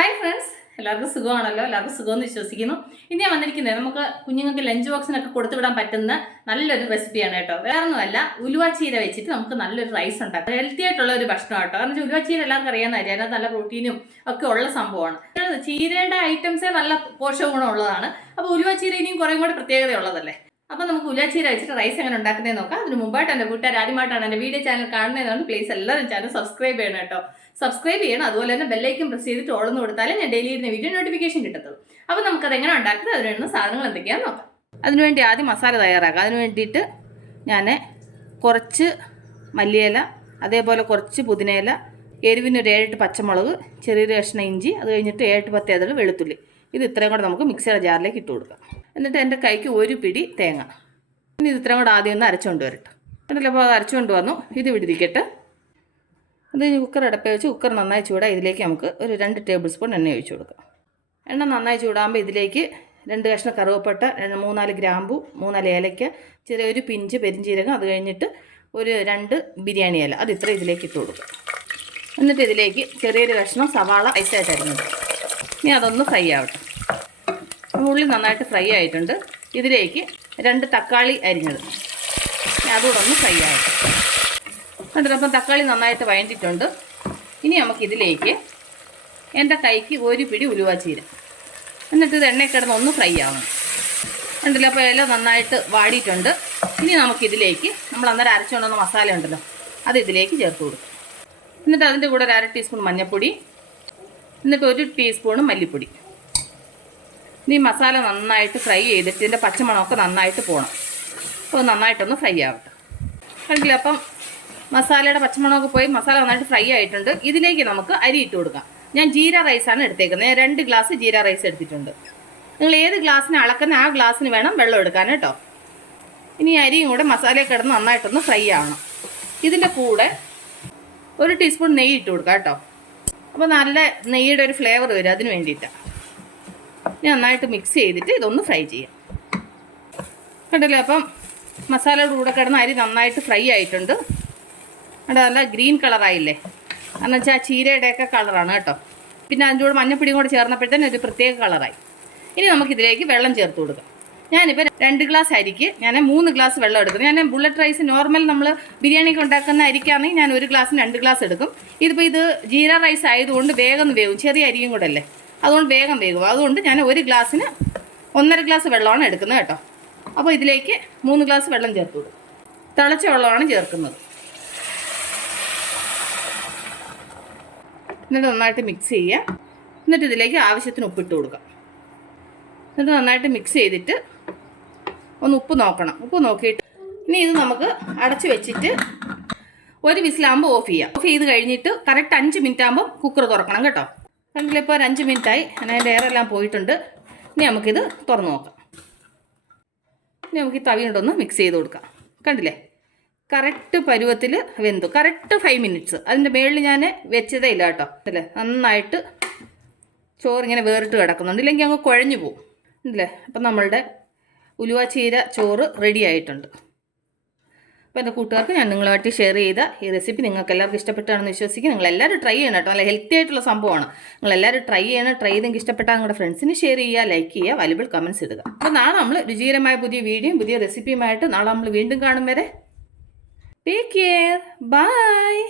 Hi friends, എല്ലാവർക്കും സുഖമാണല്ലോ. എല്ലാവർക്കും സുഖമെന്ന് വിശ്വസിക്കുന്നു. ഇനി ഞാൻ വന്നിരിക്കുന്നത് നമുക്ക് കുഞ്ഞുങ്ങൾക്ക് ലഞ്ച് ബോക്സിനൊക്കെ കൊടുത്തു വിടാൻ പറ്റുന്ന നല്ലൊരു റെസിപ്പിയാണ് കേട്ടോ. വേറെ ഒന്നുമല്ല, ഉലുവാച്ചീര വെച്ചിട്ട് നമുക്ക് നല്ലൊരു റൈസ് ഉണ്ടാക്കാം. ഹെൽത്തി ആയിട്ടുള്ള ഒരു ഭക്ഷണം കേട്ടോ. കാരണം ഉലുവാച്ചീര എല്ലാവർക്കും അറിയാവുന്ന കാര്യം, അതിനകത്ത് നല്ല പ്രോട്ടീനും ഒക്കെ ഉള്ള സംഭവമാണ്. ചീരയുടെ ഐറ്റംസേ നല്ല പോഷക ഗുണമുള്ളതാണ്. അപ്പോൾ ഉലുവാച്ചീര ഇനിയും കുറേ കൂടെ പ്രത്യേകതയുള്ളതല്ലേ. അപ്പോൾ നമുക്ക് ഉലുവാച്ചീര വെച്ചിട്ട് റൈസ് എങ്ങനെ ഉണ്ടാക്കുന്നതെന്ന് നോക്കാം. അതിന് മുമ്പായിട്ട് എൻ്റെ കൂട്ടുകാർ ആദ്യമായിട്ടാണ് എൻ്റെ വീഡിയോ ചാനൽ കാണുന്നതുകൊണ്ട് പ്ലീസ് എല്ലാവരും ചാനൽ സബ്സ്ക്രൈബ് ചെയ്യണം കേട്ടോ. സബ്സ്ക്രൈബ് ചെയ്യണം. അതുപോലെ തന്നെ ബെല്ലൈക്കൻ പ്രസ് ചെയ്തിട്ട് ഓളന്ന് കൊടുത്താലേ ഞാൻ ഡെയിലി ഇരുന്ന വീഡിയോ നോട്ടിഫിക്കേഷൻ കിട്ടത്തുള്ളൂ. അപ്പോൾ നമുക്കത് എങ്ങനെ ഉണ്ടാക്കുന്നത്, അതിന് വേണ്ടുന്ന സാധനങ്ങൾ എന്തൊക്കെയാണെന്ന് നോക്കാം. അതിനുവേണ്ടി ആദ്യം മസാല തയ്യാറാക്കാം. അതിന് വേണ്ടിയിട്ട് ഞാൻ കുറച്ച് മല്ലിയില, അതേപോലെ കുറച്ച് പുതിനയില, എരിവിനൊരു 7-8 പച്ചമുളക്, ചെറിയൊരു കഷ്ണം ഇഞ്ചി, അത് കഴിഞ്ഞിട്ട് 7-10 അതൾ വെളുത്തുള്ളി. ഇത് ഇത്രയും കൂടെ നമുക്ക് മിക്സിയുടെ ജാറിലേക്ക് ഇട്ട് കൊടുക്കാം. എന്നിട്ട് എൻ്റെ കൈക്ക് ഒരു പിടി തേങ്ങ. ഇനി ഇത് ഇത്രയും കൂടെ ആദ്യം ഒന്ന് അരച്ചുകൊണ്ട് വരട്ടെ. എന്നിട്ട് അപ്പോൾ അത് അരച്ചുകൊണ്ട് വന്നു. ഇത് വിടിരിക്കട്ടെ. അത് കുക്കർ അടപ്പ വെച്ച് കുക്കർ നന്നായി ചൂടായി ഇതിലേക്ക് നമുക്ക് ഒരു 2 ടേബിൾ സ്പൂൺ എണ്ണ ഒഴിച്ചു കൊടുക്കാം. എണ്ണ നന്നായി ചൂടാകുമ്പോൾ ഇതിലേക്ക് 2 കഷ്ണം കറുവപ്പട്ട, 3-4 ഗ്രാമ്പു, 3-4 ഏലയ്ക്ക, ചെറിയൊരു പിഞ്ച് പെരിഞ്ചീരകം, അത് കഴിഞ്ഞിട്ട് ഒരു 2 ബിരിയാണി ഇല, അത് ഇത്ര ഇതിലേക്ക് ഇട്ട് കൊടുക്കുക. എന്നിട്ട് ഇതിലേക്ക് ചെറിയൊരു കഷ്ണം സവാള ഐസായിട്ട് അരിഞ്ഞത്. ഇനി അതൊന്ന് ഫ്രൈ ആവട്ടെ. ഉള്ളി നന്നായിട്ട് ഫ്രൈ ആയിട്ടുണ്ട്. ഇതിലേക്ക് 2 തക്കാളി അരിഞ്ഞത്, അതുകൂടെ ഒന്ന് ഫ്രൈ ആവട്ടെ. എന്നിട്ടപ്പം തക്കാളി നന്നായിട്ട് വഴണ്ടിട്ടുണ്ട്. ഇനി നമുക്കിതിലേക്ക് എൻ്റെ കൈക്ക് ഒരു പിടി ഉലുവാച്ചീര, എന്നിട്ട് ഇത് എണ്ണയിൽ കിടന്ന് ഒന്ന് ഫ്രൈ ആവണം. ഉണ്ടല്ലോ. അപ്പോൾ ഇല നന്നായിട്ട് വാടിയിട്ടുണ്ട്. ഇനി നമുക്കിതിലേക്ക് നമ്മൾ അന്നേരം അരച്ചുകൊണ്ടുവന്ന മസാല ഉണ്ടല്ലോ, അത് ഇതിലേക്ക് ചേർത്ത് കൊടുക്കും. എന്നിട്ട് അതിൻ്റെ കൂടെ ഒരു 1/2 ടീസ്പൂൺ മഞ്ഞൾപ്പൊടി, എന്നിട്ട് 1 ടീസ്പൂൺ മല്ലിപ്പൊടി. ഇനി മസാല നന്നായിട്ട് ഫ്രൈ ചെയ്തിട്ട് ഇതിൻ്റെ പച്ചമണമൊക്കെ നന്നായിട്ട് പോകണം. അപ്പോൾ നന്നായിട്ടൊന്ന് ഫ്രൈ ആവട്ടെ. കണ്ടില്ല, അപ്പം മസാലയുടെ പച്ചമണമൊക്കെ പോയി മസാല നന്നായിട്ട് ഫ്രൈ ആയിട്ടുണ്ട്. ഇതിലേക്ക് നമുക്ക് അരി ഇട്ട് കൊടുക്കാം. ഞാൻ ജീര റൈസാണ് എടുത്തേക്കുന്നത്. ഞാൻ 2 ഗ്ലാസ് ജീര റൈസ് എടുത്തിട്ടുണ്ട്. നിങ്ങൾ ഏത് ഗ്ലാസ്സിന് അളക്കുന്ന ആ ഗ്ലാസ്സിന് വേണം വെള്ളം എടുക്കാൻ കേട്ടോ. ഇനി അരിയും കൂടെ മസാലയിൽ കിടന്ന് നന്നായിട്ടൊന്ന് ഫ്രൈ ആവണം. ഇതിൻ്റെ കൂടെ 1 ടീസ്പൂൺ നെയ്യ് ഇട്ട് കൊടുക്കാം കേട്ടോ. അപ്പോൾ നല്ല നെയ്യുടെ ഒരു ഫ്ലേവർ വരും, അതിന് വേണ്ടിയിട്ടാണ്. നന്നായിട്ട് മിക്സ് ചെയ്തിട്ട് ഇതൊന്ന് ഫ്രൈ ചെയ്യാം. കണ്ടല്ലോ, അപ്പം മസാലയുടെ കൂടെ കിടന്ന് അരി നന്നായിട്ട് ഫ്രൈ ആയിട്ടുണ്ട്. അവിടെ നല്ല ഗ്രീൻ കളറായില്ലേ, എന്ന് വെച്ചാൽ ചീരയുടെയൊക്കെ കളറാണ് കേട്ടോ. പിന്നെ അതിൻ്റെ കൂടെ മഞ്ഞപ്പൊടിയും കൂടെ ചേർന്നപ്പോഴത്തേനും ഒരു പ്രത്യേക കളറായി. ഇനി നമുക്കിതിലേക്ക് വെള്ളം ചേർത്ത് കൊടുക്കാം. ഞാനിപ്പോൾ 2 ഗ്ലാസ് അരിക്ക് ഞാൻ 3 ഗ്ലാസ് വെള്ളം എടുക്കും. ഞാൻ ബുള്ളറ്റ് റൈസ് നോർമൽ നമ്മൾ ബിരിയാണിക്ക് ഉണ്ടാക്കുന്ന അരിക്കാണെങ്കിൽ ഞാൻ 1 ഗ്ലാസ്സിന് 2 ഗ്ലാസ് എടുക്കും. ഇതിപ്പോൾ ഇത് ജീര റൈസ് ആയതുകൊണ്ട് വേഗം വേവും, ചെറിയ അരിയും കൂടെ അല്ലേ, അതുകൊണ്ട് വേഗം വേകും. അതുകൊണ്ട് ഞാൻ 1 ഗ്ലാസ്സിന് 1.5 ഗ്ലാസ് വെള്ളമാണ് എടുക്കുന്നത് കേട്ടോ. അപ്പോൾ ഇതിലേക്ക് 3 ഗ്ലാസ് വെള്ളം ചേർത്ത് കൊടുക്കും. തിളച്ച വെള്ളമാണ് ചേർക്കുന്നത്. എന്നിട്ട് നന്നായിട്ട് മിക്സ് ചെയ്യുക. എന്നിട്ട് ഇതിലേക്ക് ആവശ്യത്തിന് ഉപ്പിട്ട് കൊടുക്കാം. എന്നിട്ട് നന്നായിട്ട് മിക്സ് ചെയ്തിട്ട് ഒന്ന് ഉപ്പ് നോക്കണം. ഉപ്പ് നോക്കിയിട്ട് ഇനി ഇത് നമുക്ക് അടച്ച് വെച്ചിട്ട് 1 വിസിലാകുമ്പോൾ ഓഫ് ചെയ്യാം. ഓഫ് ചെയ്ത് കഴിഞ്ഞിട്ട് കറക്റ്റ് 5 മിനിറ്റ് ആകുമ്പോൾ കുക്കർ തുറക്കണം കേട്ടോ. കണ്ടില്ലേ, ഇപ്പോൾ ഒരു 5 മിനിറ്റായി. അതിൻ്റെ എയറെല്ലാം പോയിട്ടുണ്ട്. ഇനി നമുക്കിത് തുറന്ന് നോക്കാം. ഇനി നമുക്ക് ഈ തവി കൊണ്ടൊന്ന് മിക്സ് ചെയ്ത് കൊടുക്കാം. കണ്ടില്ലേ, കറക്റ്റ് പരുവത്തിൽ വെന്തു. Correct 5 minutes. അതിൻ്റെ മുകളിൽ ഞാൻ വെച്ചതേ ഇല്ല കേട്ടോ. അല്ലേ, നന്നായിട്ട് ചോറിങ്ങനെ വേറിട്ട് കിടക്കുന്നുണ്ട്, ഇല്ലെങ്കിൽ അങ്ങ് കുഴഞ്ഞു പോകും. ഉണ്ടല്ലേ. അപ്പം നമ്മളുടെ ഉലുവാച്ചീര ചോറ് റെഡി ആയിട്ടുണ്ട്. അപ്പോൾ എൻ്റെ കൂട്ടുകാർക്ക് ഞാൻ നിങ്ങളുമായിട്ട് ഷെയർ ചെയ്ത ഈ റെസിപ്പി നിങ്ങൾക്ക് എല്ലാവർക്കും ഇഷ്ടപ്പെട്ടാണെന്ന് വിശ്വസിക്കും. നിങ്ങളെല്ലാവരും ട്രൈ ചെയ്യണം കേട്ടോ. നല്ല ഹെൽത്തി ആയിട്ടുള്ള സംഭവമാണ്. നിങ്ങളെല്ലാവരും ട്രൈ ചെയ്യണം. ട്രൈ ചെയ്തെങ്കിൽ ഇഷ്ടപ്പെട്ടാൽ നിങ്ങളുടെ ഫ്രണ്ട്സിന് ഷെയർ ചെയ്യുക, ലൈക്ക് ചെയ്യുക, വാല്യുബിൾ കമൻറ്റ്സ് ഇടുക. അപ്പോൾ നാളെ നമ്മൾ രുചികരമായ പുതിയ വീഡിയോയും പുതിയ റെസിപ്പിയുമായിട്ട് നാളെ നമ്മൾ വീണ്ടും കാണും വരെ. Take care. Bye.